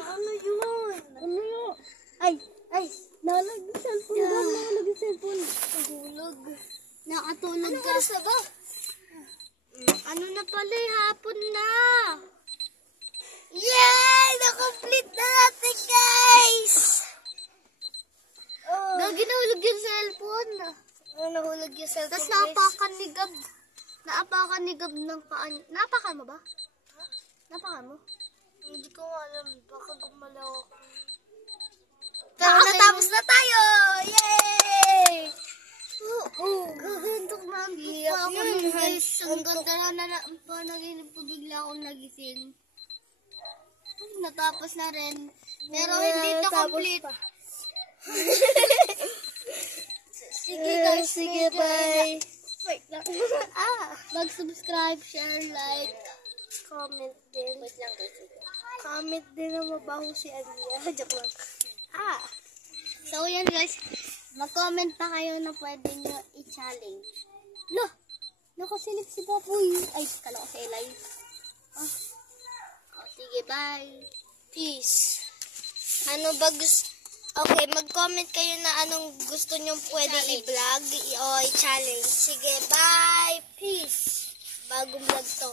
Ano yun? Ano yun? Ay! Nalag yung cellphone doon. Nalag yung cellphone. Nahulog. Nakatulog ka. Anong oras na ba? Ano na pala eh? Hapon na. Yay! Na-complete na natin, guys! Lagi nahulog yung cellphone. Nahulog yung cellphone, tapos naapakan ni Gab. Naapakan ni Gab ng paan. Naapakan mo ba? Naapakan mo? Hindi ko alam. Baka gumalaw ako. Pero natapos na tayo! Yay! Gagantok na antok pa ako nun, guys. Ang ganda na panaginip ko, bigla akong nagising. Natapos na rin. Pero hindi ito complete. Sige guys, sige bye. Wait lang. Mag-subscribe, share, like, comment din. Wait lang guys. Comment din na mabaho si Alia. Joke lang. So yan guys, mag-comment pa kayo na pwede nyo i-challenge. Nakasilip si Papoy. Ay, kala ko si Eli. Sige, bye. Peace. Ano ba gusto? Okay, mag-comment kayo na anong gusto nyo pwede i-vlog o i-challenge. Sige, bye. Peace. Bagong vlog to.